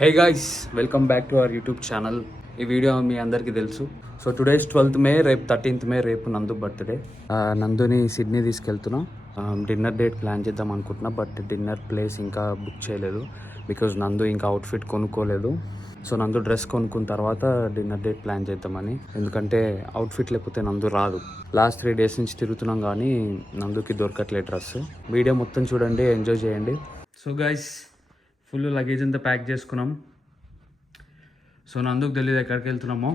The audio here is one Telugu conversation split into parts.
Hey guys, welcome back to our YouTube channel. ఈ వీడియో మీ అందరికీ తెలుసు. సో టుడేస్ 12th మే, రేపు 13th మే, రేపు నందు బర్త్డే. నందుని సిడ్నీ తీసుకెళ్తున్నాం. డిన్నర్ డేట్ ప్లాన్ చేద్దాం అనుకుంటున్నా, బట్ డిన్నర్ ప్లేస్ ఇంకా బుక్ చేయలేదు బికాజ్ నందు ఇంకా అవుట్ఫిట్ కొనుక్కోలేదు. సో నందు డ్రెస్ కొనుక్కున్న తర్వాత డిన్నర్ డేట్ ప్లాన్ చేద్దామని, ఎందుకంటే అవుట్ఫిట్ లేకపోతే నందు రాదు. లాస్ట్ 3 days నుంచి తిరుగుతున్నాం కానీ నందుకి దొరకట్లేదు డ్రెస్. వీడియో మొత్తం చూడండి, ఎంజాయ్ చేయండి. సో గైస్, ఫుల్ లగేజ్ అంతా ప్యాక్ చేసుకున్నాం. సో నందుకు తెలియదు ఎక్కడికి వెళ్తున్నామో.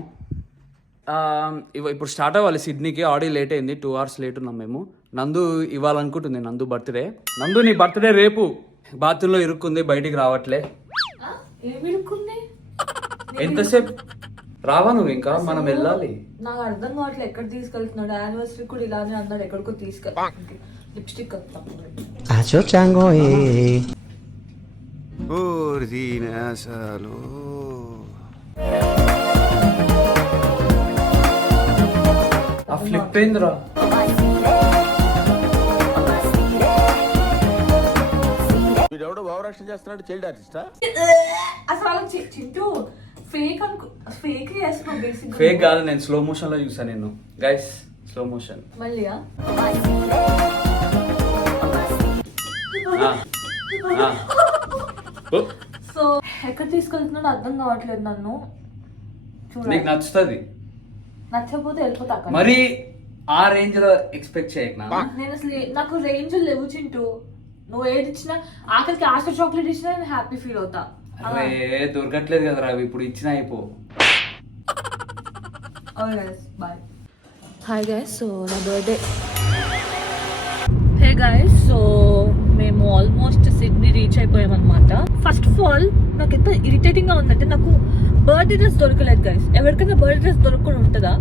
ఇప్పుడు స్టార్ట్ అవ్వాలి సిడ్నీకి. ఆడి లేట్ అయింది, 2 hours లేట్ ఉన్నాం మేము. నందు ఇవ్వాలనుకుంటుంది, నందు బర్త్డే. నందు నీ బర్త్డే రేపు. బాత్రూంలో ఇరుక్కుంది, బయటికి రావట్లే. ఎంతసేపు రావా నువ్వు? ఇంకా మనం వెళ్ళాలి. నాకు అర్థం కావట్లేదు ఎక్కడ తీసుకెళ్తున్నాడు. యానివర్సరీ కూడా ఇలానే అన్నాడు, ఎక్కడికో తీసుకెళ్తాను. లిప్స్టిక్ ఆ ఫ్లిప్ ఏందిరా? చేస్తున్నాడు చైల్డ్ ఆర్టిస్టా? అసలు చింటూ ఫేక్ ఫేక్ చేస్తున్నావు. బేసిక్ ఫేక్ కాదు, నేను స్లో మోషన్ లో చూసాను. నేను గైస్ స్లో మోషన్ మళ్ళీ సో ఎక్కడ తీసుకెళ్తున్నాడు అర్థం కావట్లేదు. నన్ను నీకు నచ్చుతుంది, నచ్చకపోతే వెళ్ళిపోతా అక్కడ. మరి ఆ రేంజ్ లో ఎక్స్పెక్ట్ చేయకు. నేను అసలు నాకు రేంజ్ లేవు చింటూ. నువ్వు ఏది ఇచ్చినా, ఆఖరికి ఆస్టర్ చాక్లెట్ ఇచ్చినా నేను హ్యాపీ ఫీల్ అవుతా. అరే దొరకట్లేదు కదా రావి, ఇప్పుడు ఇచ్చినా అయిపో. బాయ్. హాయ్ గైస్, సో నా బర్త్డే. హే గైస్, సో మేము ఆల్మోస్ట్ సిడ్నీ రీచ్ అయిపోయాం అనమాట. ఫస్ట్ ఆఫ్ ఆల్ నాకు ఎంత ఇరిటేటింగ్ గా ఉందంటే, నాకు బర్త్డే డ్రెస్ దొరకలేదు గైస్. ఎవరికైనా బర్త్డే డ్రెస్ దొరకకుండా ఉంటుందా?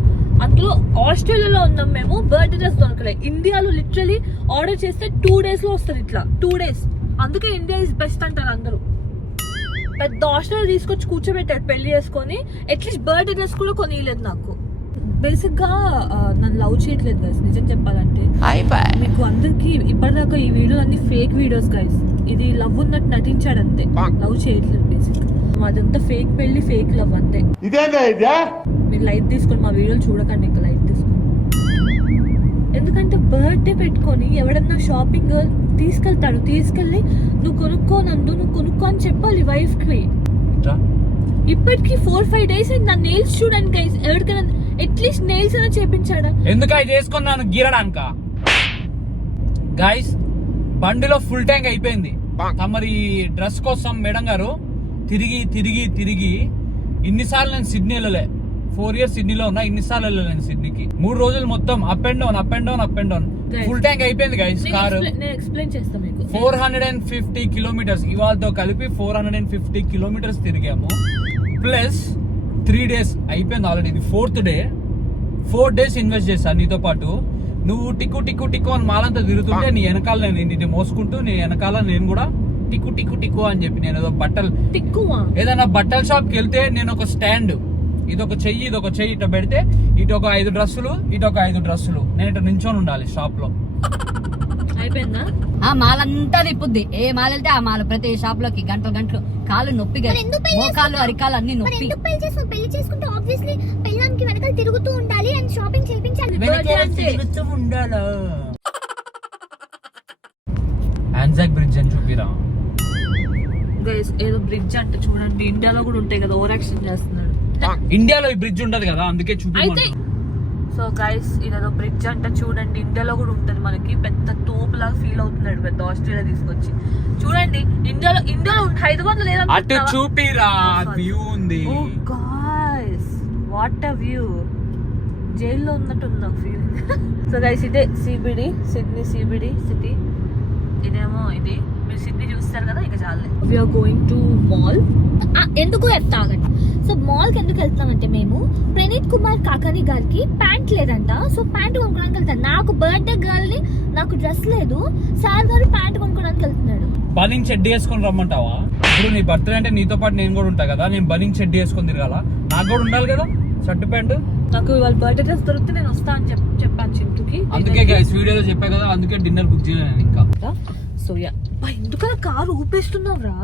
అందులో ఆస్ట్రేలియాలో ఉన్నాం మేము, బర్త్డే డ్రెస్ దొరకలేదు. ఇండియాలో లిటరలీ ఆర్డర్ చేస్తే 2 days లో వస్తుంది. ఇట్లా 2 days. అందుకే ఇండియా ఇస్ బెస్ట్ అంటారు అందరూ. పెద్ద ఆస్ట్రేలియా తీసుకొచ్చి కూర్చోబెట్టాడు పెళ్లి చేసుకొని. అట్లీస్ట్ బర్త్డే డ్రెస్ కూడా కొనియలేదు నాకు. బేసిక్ గా నన్ను లవ్ చేయట్లేదు గైస్, నిజం చెప్పాలంటే. మీకు అందరికి ఇప్పటిదాకా ఈ వీడియో అన్ని ఫేక్ వీడియోస్ గైస్. ఇది లవ్ ఉన్నట్టు నటించాడు అంతే, లవ్ చేయట్లేదు. బేసిక్ అదంతా ఫేక్ పెళ్లి, ఫేక్ లవ్ అంతే. మీరు లైట్ తీసుకొని మా వీడియోలు చూడకండి, ఇంకా లైట్ తీసుకోండి. ఎందుకంటే బర్త్డే పెట్టుకొని ఎవడన్నా షాపింగ్ తీసుకెళ్తాడు, తీసుకెళ్ళి నువ్వు కొనుక్కో నందు, నువ్వు కొనుక్కో అని చెప్పాలి వైఫ్ కి. ఇప్పటికి 4-5 days అయింది. నా నెయిల్స్ చూడండి గైస్. ఎవరికైనా అట్లీస్ట్ నెయిల్స్ అయినా చేపించాడా? ఎందుకు అది చేసుకున్నాను గీరడానిక? గైస్, బండిలో ఫుల్ ట్యాంక్ అయిపోయింది. మరి డ్రెస్ కోసం మేడం గారు తిరిగి తిరిగి తిరిగి ఇన్నిసార్లు నేను సిడ్నీ వెళ్ళలే. 4 years సిడ్నీలో ఉన్నా, ఇన్నిసార్లు వెళ్ళలే నేను సిడ్నీకి. 3 రోజులు మొత్తం up and down, up and down, up and down. Full tank అయిపోయింది గైస్ కారు. నేను ఎక్స్ప్లెయిన్ చేస్తాను మీకు. 450 kilometers ఇవాళతో కలిపి 450 kilometers తిరిగాము. ప్లస్ 3 days అయిపోయింది ఆల్రెడీ. ఇది 4th day. 4 days ఇన్వెస్ట్ చేశాను నీతో పాటు. నువ్వు టిక్కు టిక్కు టిక్కు అని మాలంతా తిరుగుతుంటే నీ వెనకాల నేను మోసుకుంటూ, నీ వెనకాల నేను కూడా టిక్కు టిక్కు టిక్కు అని చెప్పి, నేను ఏదో బట్టలు ఏదైనా బట్టల షాప్కి వెళ్తే నేను ఒక స్టాండ్, ఇదొక చెయ్యి ఇదొక చెయ్యి ఇట్లా పెడితే, ఇటు ఒక 5 డ్రెస్సులు, ఇటు ఒక 5 డ్రెస్సులు, నేను ఇట్లా నించొని ఉండాలి షాప్ లో. అయిపోయిందా? ఆ మాల్ అంతా తిప్పుద్ది. ఏ మాల్ వెళ్తే ఆ మాల్, ప్రతి షాప్ లోకి గంటలు గంటలు కాళ్ళు నొప్పిగా, మోకాళ్ళు అరికాలు అన్ని నొప్పి. పెళ్లి చేసుకుంటే ఆబ్వియస్లీ పెళ్ళానికి వెనకాల తిరుగుతూ ఉండాలి అండ్ షాపింగ్ చేయించాలి. తిరుగుతూ ఉండాలా? ఆన్జాక్ బ్రిడ్జ్ అని చూపిరా గైస్. ఏదో బ్రిడ్జ్ అంటే చూడండి, ఇండియాలో కూడా ఉంటాయి కదా. ఓవర్ యాక్షన్ చేస్తున్నాడు. ఇండియాలో ఈ బ్రిడ్జ్ ఉండదు కదా, అందుకే చూపి. సో గైస్, ఇదేదో బ్రిడ్జ్ అంటే చూడండి, ఇండియాలో కూడా ఉంటది. మనకి పెద్ద తోపులాగా ఫీల్ అవుతున్నాడు, పెద్ద ఆస్ట్రేలియా తీసుకొచ్చి. చూడండి, ఇండియాలో హైదరాబాద్ లో లేదా? అటు చూపిరా, వ్యూ ఉంది. Oh guys, what a view. జైల్లో ఉన్నట్టుంది నాకు ఫీలింగ్. సో గైస్, ఇదే సిబిడి, సిడ్నీ సిబిడి సిటీ. ఇదేమో ఇది మీరు సిడ్నీ చూస్తారు కదా, ఇక చాలే. We are going to mall. ఎందుకు చెప్తాగండి. సో మాల్ కి ఎందుకు వెళ్తామంటే, మేము ప్రణీత్ కుమార్ కాకాని గారికి ప్యాంట్ లేదంట. సో ప్యాంట్ కొనుక్కోడానికి వెళ్తాను. నాకు బర్త్డే గర్ల్ ని నాకు డ్రెస్ లేదు, సార్ గారు ప్యాంట్ కొనుక్కోడానికి వెళ్తున్నాడు. బనింగ్ చెడ్డీ వేసుకొని రమ్మంటావా? ఇప్పుడు నీ బర్త్డే అంటే నీతో పాటు నేను కూడా ఉంటా కదా. నేను బనింగ్ చెడ్డీ వేసుకొని తిరగాల? నాకు కూడా ఉండాలి కదా షర్ట్ ప్యాంట్. నాకు ఇవాళ బర్త్డే డ్రెస్ దొరికితే నేను వస్తా అని చెప్పాను చింటుకి. అందుకే గైస్ వీడియోలో చెప్పా కదా, అందుకే డిన్నర్ బుక్ చేయలేదు ఇంకా. సో యా, ఎందుకలా కారు ఊపేస్తున్నావురా?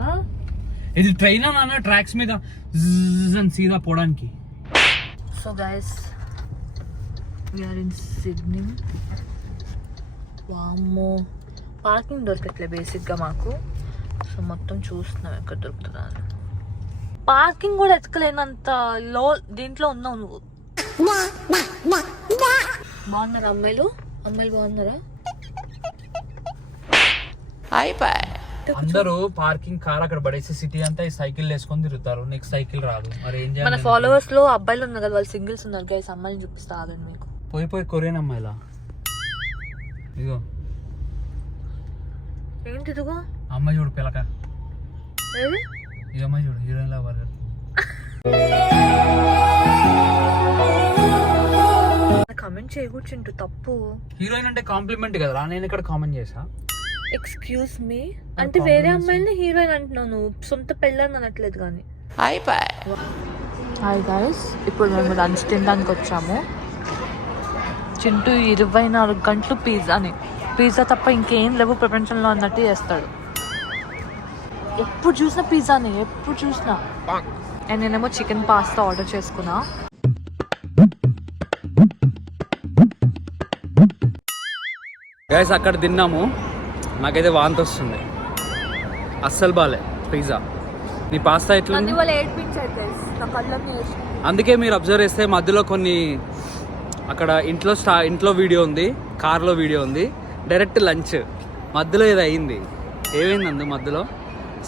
ఇది ట్రైన్ అన్న ట్రాక్స్ మీద zzz అని సీదా పోవడానికి. So guys we are in Sydney. వామ్మో పార్కింగ్ దొరకట్లే బేసిక్గా మాకు. సో మొత్తం చూస్తున్నాం ఎక్కడ దొరుకుతున్నా. పార్కింగ్ కూడా ఎత్తుకలేనంత లో దీంట్లో ఉన్నావు నువ్వు. బాగున్నారా అమ్మాయిలు? అమ్మాయిలు బాగున్నారా? అందరూ పార్కింగ్ కార్ అక్కడ పడేసి సిటీ అంతా ఈ సైకిల్ వేసుకొని తిరుగుతారు. నీకు సైకిల్ రాదు, మరి ఏం చేయాలి? మన ఫాలోవర్స్ లో అబ్బాయిలు ఉన్నారు కదా, వాళ్ళు సింగిల్స్ ఉన్నారు గైస్. అమ్మాయిని చూపిస్తా ఆగండి మీకు. పోయి కొరియన్ అమ్మాయిలా? ఇదిగో ఏంటి ఇదిగో అమ్మాయి చూడు పిల్లక. ఏది? ఈ అమ్మాయి చూడు హీరోయిన్ లా వర్గ. కామెంట్ చేయకూర్చుంటూ తప్పు. హీరోయిన్ అంటే కాంప్లిమెంట్ కదరా, నేను ఇక్కడ కామెంట్ చేసా. ఎక్స్క్యూజ్ మీ అంటే వేరే అమ్మాయిని హీరోయిన్ అంటున్నావు నువ్వు, సొంత పెళ్ళని అనట్లేదు కానీ. హాయ్ గైస్, ఇప్పుడు మేము లంచ్ తినడానికి వచ్చాము. చింటూ 24 గంటలు పిజ్జా తప్ప ఇంకేం లేవు ప్రపంచంలో అన్నట్టు చేస్తాడు. ఎప్పుడు చూసినా పిజ్జానే, ఎప్పుడు చూసినా. అండ్ నేనేమో చికెన్ పాస్తా ఆర్డర్ చేసుకున్నా. గైస్ అక్కడ తిన్నాము, నాకైతే వాంతి వస్తుంది, అస్సలు బాలే పిజ్జా. నీ పాస్తా ఎట్లా? అందుకే మీరు అబ్జర్వ్ చేస్తే మధ్యలో కొన్ని అక్కడ ఇంట్లో వీడియో ఉంది, కార్లో వీడియో ఉంది, డైరెక్ట్ లంచ్ మధ్యలో ఏదో అయింది. ఏమైంది అందు మధ్యలో?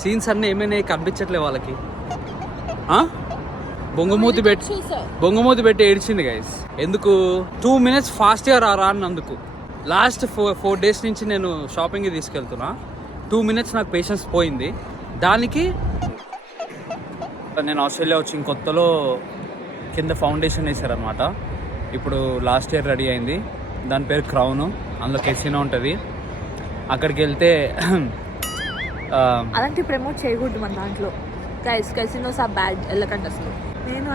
సీన్స్ అన్నీ ఏమైనా కనిపించట్లే వాళ్ళకి. బొంగమూతి పెట్టి ఏడ్చింది గైస్. ఎందుకు 2 minutes ఫాస్ట్గా రారా అన్నందుకు. లాస్ట్ 4 days నుంచి నేను షాపింగ్కి తీసుకెళ్తున్నా. 2 minutes నాకు పేషెన్స్ పోయింది. దానికి నేను ఆస్ట్రేలియా వచ్చిన కొత్తలో కింద ఫౌండేషన్ వేసారనమాట. ఇప్పుడు లాస్ట్ ఇయర్ రెడీ అయింది. దాని పేరు క్రౌన్. అందులో కెసినో ఉంటుంది. అక్కడికి వెళ్తే అలాంటి ప్రమోట్ చేయకూడదు మన దాంట్లో గైస్. కెసినోస్ ఆ బ్యాడ్ వెళ్ళకండి అసలు. నేను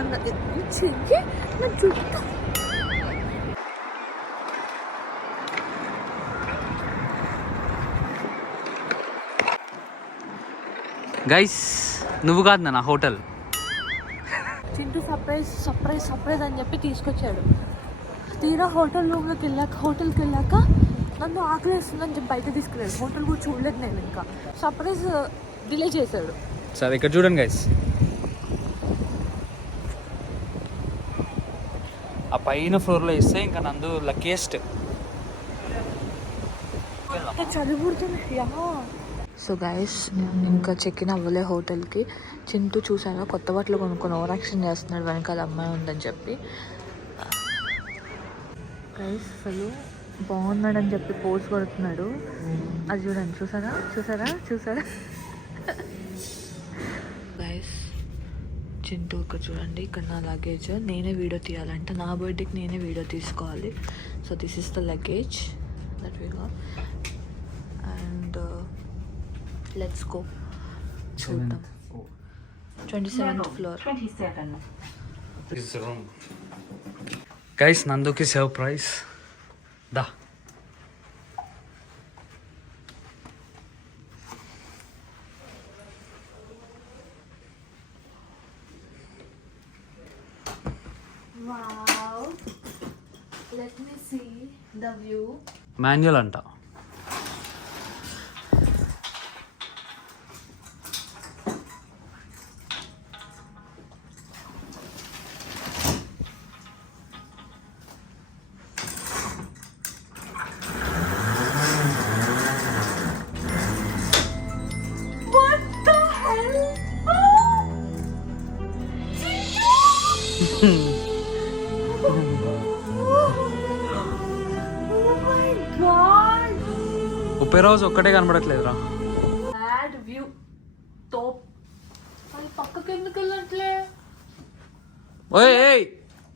గైస్ నువ్వు కాదు నా హోటల్. చింటూ సర్ప్రైజ్ అని చెప్పి తీసుకొచ్చాడు. తీరా హోటల్కి వెళ్ళాక నన్ను ఆకలిస్తుందని చెప్పి బయట తీసుకెళ్ళాడు. హోటల్ కూడా చూడలేదు నేను. ఇంకా సర్ప్రైజ్ డిలే చేశాడు. సరే ఇక్కడ చూడండి గైస్, ఆ పైన ఫ్లోర్లో ఇస్తే ఇంకా నందు లక్కీయెస్ట్. చదివుతుంది. సో గైస్ ఇంకా చెక్ ఇన్ అవ్వలే హోటల్కి. చింటూ చూసారా కొత్త బట్టలు కొనుక్కొని ఓవర్ యాక్షన్ చేస్తున్నాడు వెనకాల అమ్మాయి ఉందని చెప్పి. గైస్ అసలు బాగున్నాడని చెప్పి పోజ్ కొడుతున్నాడు. అది చూడండి, చూసారా గైస్. చింటూ ఇక్కడ చూడండి, ఇక్కడ నా లగేజ్. నేనే వీడియో తీయాలంటే నా బర్త్డేకి నేనే వీడియో తీసుకోవాలి. So this is the luggage that we got. And let's go చూద్దాం. 27th floor. గైస్ నందుకి సర్ప్రైజ్. దా Wow. Let me see the view. Manual అంట. What the hell? Oh my god. ఒప్పే రోజు ఒక్కటే కనబడట్లేదురా. Bad view. Top. అది పక్కకి ఎందుకు వెళ్ళట్లే? ఓయ్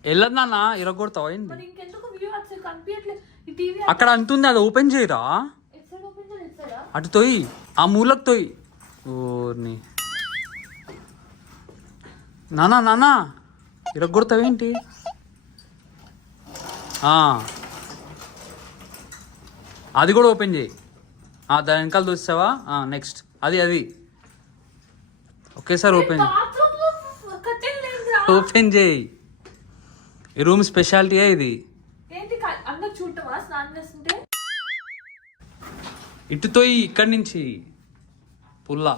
వెళ్ళొద్దన్నా, ఇరగొడతావా ఏంటి? మరి ఇంకెందుకు వ్యూ అసలు కనిపించట్లేదు? ఈ టీవీ అక్కడ అంతుంది, అది ఓపెన్ చేయరా. ఎట్ సైడ్ ఓపెన్ చేయాలి, ఎట్ సైడా? అటు తోయి, ఆ మూలకు తోయి. ఓర్ని నానా ఇరగొడతావేంటి? అది కూడా ఓపెన్ చేయి. దాని వెనకాల చూస్తావా? నెక్స్ట్ అది ఒకేసారి ఓపెన్ బాత్రూమ్ లో కట్టెలు లేదురా. ఓపెన్ చేయి. ఈ రూమ్ స్పెషాలిటీయే ఇది. ఏంటి అందరు చూడటమా స్నానం చేస్తుంటే? ఇటుతో ఇక్కడి నుంచి పుల్లా.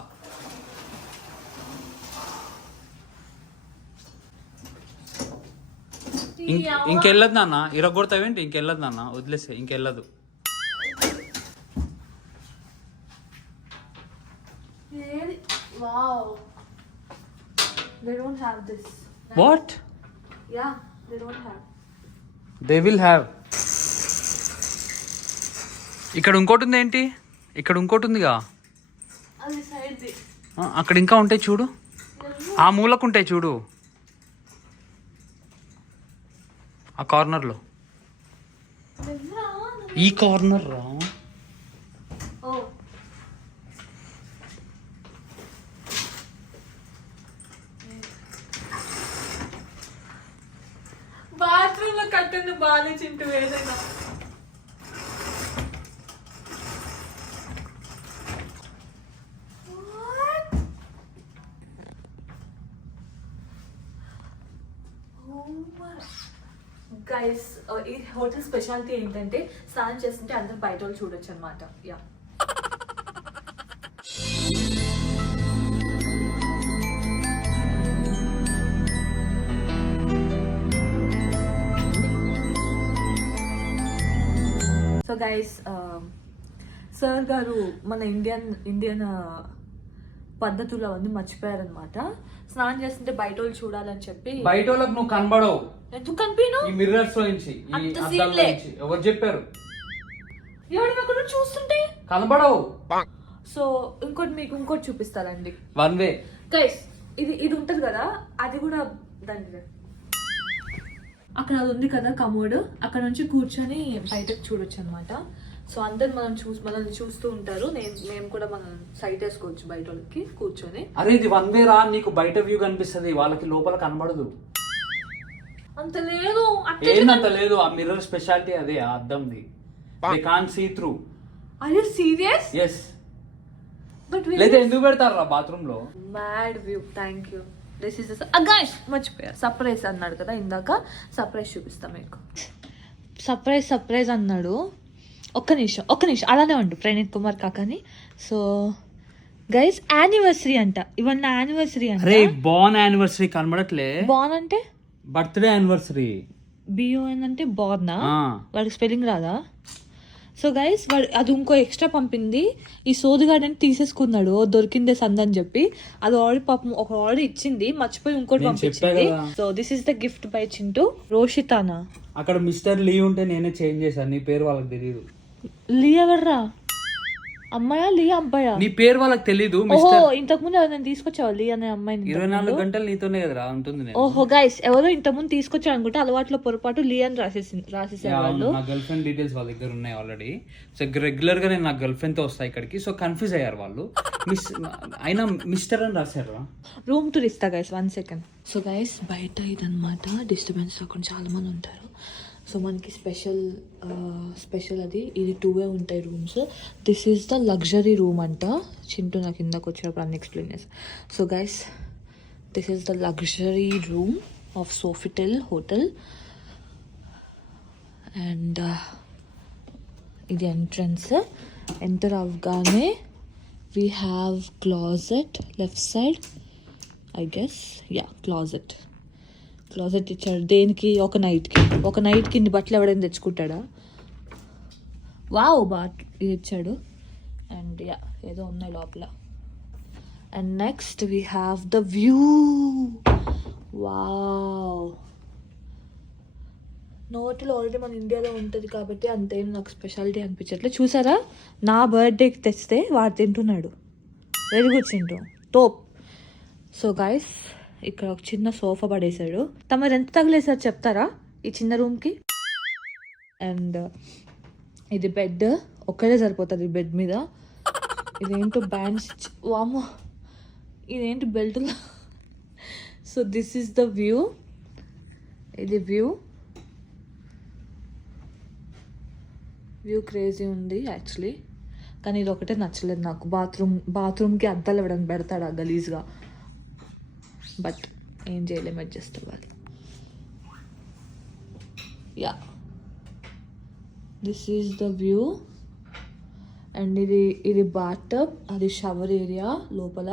ఇంకెళ్ళదు నాన్న, ఇరగొడతావేంటి? ఇంకెళ్ళదు నాన్న, వదిలేసే, ఇంకెళ్ళదు. Wow. They don't have this. What? Yeah, they don't have. They will have. ఇక్కడ ఇంకోటి ఉంది ఏంటి? ఇక్కడ ఇంకోటి ఉందిగా. అది సైడ్ ది. అక్కడ ఇంకా ఉంటాయి చూడు, ఆ మూలకు ఉంటాయి చూడు, ఆ కార్నర్లో. ఈ కార్నర్ రా. Oh. బాత్రూమ్ లో కట్టెలు బాగానే చింటూ ఏదైనా. గైస్ ఈ హోటల్ స్పెషాలిటీ ఏంటంటే స్నానం చేస్తుంటే అందరు బయట వాళ్ళు చూడొచ్చు అనమాట. యా, సో గైస్ సార్ గారు మన ఇండియన్ పద్ధతులు అవన్నీ మర్చిపోయారనమాట. స్నానం చేస్తుంటే బయట వాళ్ళు చూడాలని చెప్పి. బయట వాళ్ళకి నువ్వు కనబడవు. ఎందుకు కనిపించను? ఈ మిర్రర్స్ లో నుంచి, ఈ అంత అద్దాల సీన్లే. నుంచి. ఎవరు చెప్పారు? ఎవడు అక్కడ చూస్తుంటే కనబడవు. సో ఇంకోటి చూపిస్తారండి. One way. గైస్ ఇది ఉంటది కదా, అది కూడా దాని అక్కడ అది ఉంది కదా కమోడ్, అక్కడ నుంచి కూర్చొని బయటకు చూడొచ్చు అనమాట. సో అందరు మనల్ని చూస్తూ ఉంటారు. మేము కూడా మనం సైట్ వేసుకోవచ్చు బయట వాళ్ళకి కూర్చొని. అరే ఇది వన్ వే రా, నీకు బయట వ్యూ కనిపిస్తుంది, వాళ్ళకి లోపల కనబడదు. అంత లేదు. ఏందంత లేదు? ఆ మిర్రర్ స్పెషాలిటీ అదే, ఆ అద్దంది. They can't see through. Are you serious? Yes. But లేదా ఎందుకు పెడతారు రా బాత్రూమ్ లో? Mad view. Thank you. This is guys మర్చిపోయా, సర్ప్రైజ్ అన్నాడు కదా ఇందాక. సర్ప్రైజ్ చూపిస్తా మీకు. సర్ప్రైజ్ అన్నాడు. ఒక్క నిమిషం అలానే ఉండు Praneeth Kumar Kakani. So guys anniversary అంట, ఇవన్న యానివర్సరీ అంట. అరే బాన్ యానివర్సరీ కనబడట్లే. బాన్ అంటే బర్త్డే యానివర్సరీ. బిఓఎన్ అంటే బార్నా? వాడికి స్పెల్లింగ్ రాదా? సో గైస్ వాడు అది ఇంకో ఎక్స్ట్రా పంపింది. ఈ సోదిగాడని తీసేసుకున్నాడు, దొరికిందే సంద అని చెప్పి. అది ఆల్రెడీ పాపం ఒక ఆర్డర్ ఇచ్చింది, మర్చిపోయి ఇంకోటి పంపించింది. So this is the gift by Chintu. రోషితానా? అక్కడ మిస్టర్ లీ ఉంటే నేనే చేంజ్ చేశాను, నీ పేరు వాళ్ళకి తెలియదు. లీ ఎవర్రా? అమ్మాయా లీ అబ్బాయా? నీ పేరు వాళ్ళకి తెలీదు. ఓహో, ఇంతకు ముందు ఎవరైనా తీసుకొచ్చావా లీ అనే అమ్మాయిని? 24 గంటలు నీతోనే కదరా ఉంటుంది. ఓహో గైస్, ఎవరో ఇంతకుముందు తీసుకొచ్చారు అనుకుంటే అలవాట్లో పొరపాటు లీ అని రాసేసారు వాళ్ళు. నా గర్ల్ ఫ్రెండ్ డీటెయిల్స్ వాళ్ళ దగ్గర ఉన్నాయి ఆల్రెడీ. సో రెగ్యులర్ గా నేను నా గర్ల్ ఫ్రెండ్ తో వస్తా ఇక్కడికి. సో కన్ఫ్యూజ్ అయ్యారు వాళ్ళు, అయినా మిస్టర్ అని రాశారు. రూమ్ టూర్ ఇస్తా గైస్, 1 సెకండ్. సో గైస్ బయట ఇదన్నమాట, డిస్టర్బెన్స్ రాకుండా చాలా మంది ఉంటారు. సో మనకి స్పెషల్ అది ఇది 2 ఉంటాయి rooms. This is the luxury room అంట. చింటూ నాకు ఇందాక వచ్చినప్పుడు అన్ని ఎక్స్ప్లెయిన్ చేస్తాను. So guys this is the luxury room of Sofitel hotel. And ఇది ఎంట్రన్స్. ఎంటర్ అవగానే we have closet left side, I guess. Yeah, closet ఇచ్చాడు. దేనికి? ఒక నైట్కి ఇన్ని బట్టలు ఎవడైనా తెచ్చుకుంటాడా? వావ్, ఇది ఇచ్చాడు. అండ్ యా, ఏదో ఉన్నాయి లోపల. And next we have the view. Wow, నోట్లో ఆల్రెడీ మన ఇండియాలో ఉంటుంది కాబట్టి అంతేం నాకు స్పెషాలిటీ అనిపించట్లేదు. చూసారా, నా బర్త్డేకి తెస్తే వాడు తింటున్నాడు. Very good Chintu, top. So guys ఇక్కడ ఒక చిన్న సోఫా పడేశాడు. తమరు ఎంత తగిలేసారు చెప్తారా ఈ చిన్న రూమ్కి? అండ్ ఇది బెడ్, ఒక్కడే సరిపోతుంది బెడ్ మీద. ఇదేంటో బ్యాండ్స్, వామో ఇదేంటి బెల్ట్లో. So this is the view. ఇది వ్యూ క్రేజీ ఉంది యాక్చువల్లీ. కానీ ఇది ఒకటే నచ్చలేదు నాకు. బాత్రూమ్కి అద్దాలు ఇవ్వడానికి పెడతాడు గలీజ్గా. బట్ ఏం చేయలేము, అడ్జస్ట్ అవ్వాలి. Yeah, this is the view. And ఇది బాటప్, అది షవర్ ఏరియా లోపల.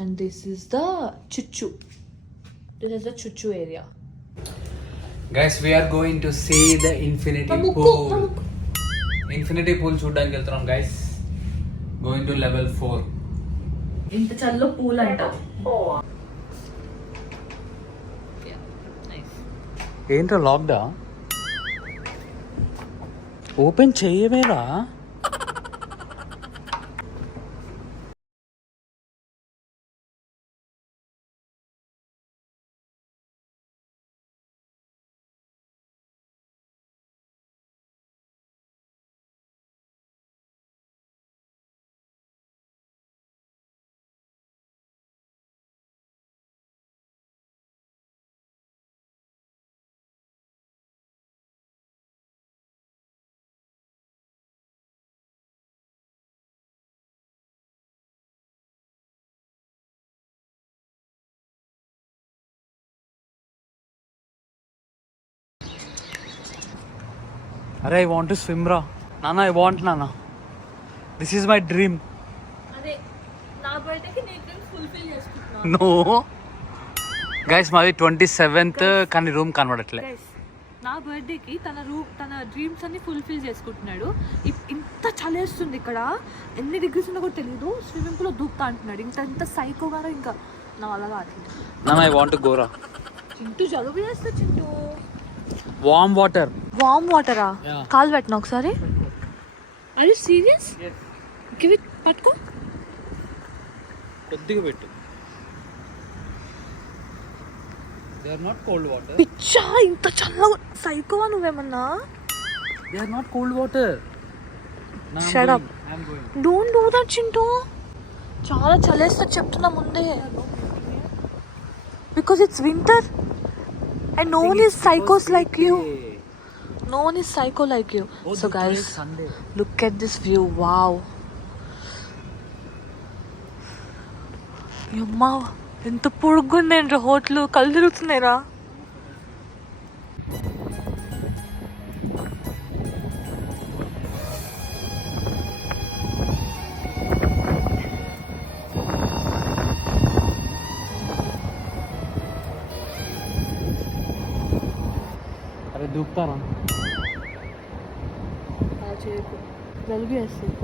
అండ్ దిస్ ఈస్ ద చుచ్చు, area. Guys we're going to see the infinity pool. Infinity pool చూడడానికి వెళ్తున్నాం గైస్. Going to level 4. ఇంత చల్లో పూల్ అంట. ఏంటో లాక్డా? ఓపెన్ చేయవేరా? అరే ఐ వాంట్ టు స్విమ్ రా నాన్న. ఐ వాంట్ నాన్న. This is my dream. అదే నా బర్త్డేకి నేను డ్రీమ్స్ ఫుల్ఫిల్ చేసుకుంటున్నాను. నో గైస్, మాది 27th కానీ రూమ్ కనబడట్లే. Guys, నా బర్త్డేకి తన డ్రీమ్స్ అన్ని ఫుల్ఫిల్ చేసుకుంటున్నాడు. ఇంత చలేస్తుంది ఇక్కడ, ఎన్ని డిగ్రీస్ ఉన్నా కూడా తెలియదు. స్విమ్మింగ్ పూల్ లో దూకుతా అంటున్నాడు. ఇంత సైకోగా ఇంకా నా వల్ల కాదు. నాన్న ఐ వాంట్ టు గో రా. చింటూ జలుబు చేస్తా. Chintu warm water. వామ్ వాటరా? Yeah. కాల్ పెట్టిన ఒకసారి. Are you serious? Give it, పట్టుకో. కొద్దిగా పెట్టు. They are not cold water. పిచ్చా, ఇంత చల్లగా సైకోవా నువ్వేమన్నా? They are not cold water. Shut up. Don't do that Chintu. చాలా చలేస్తా చెప్తున్నా ముందే. Because it's winter and no one is psychos like you. No one is psycho like you. So guys, look at this view. Wow. యమ్మా, ఎంత పొడుగుందేంట్రా హోటల్. కళ్ళు తిరుగుతున్నాయిరా. అరే దూకుతారా? జలుబు వేస్తుంది.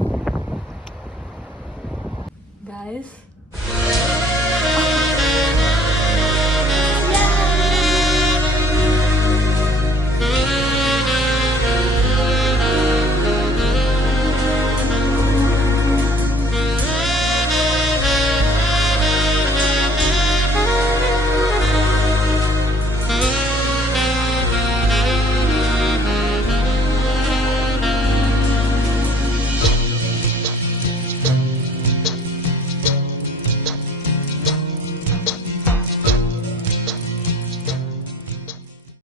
Guys,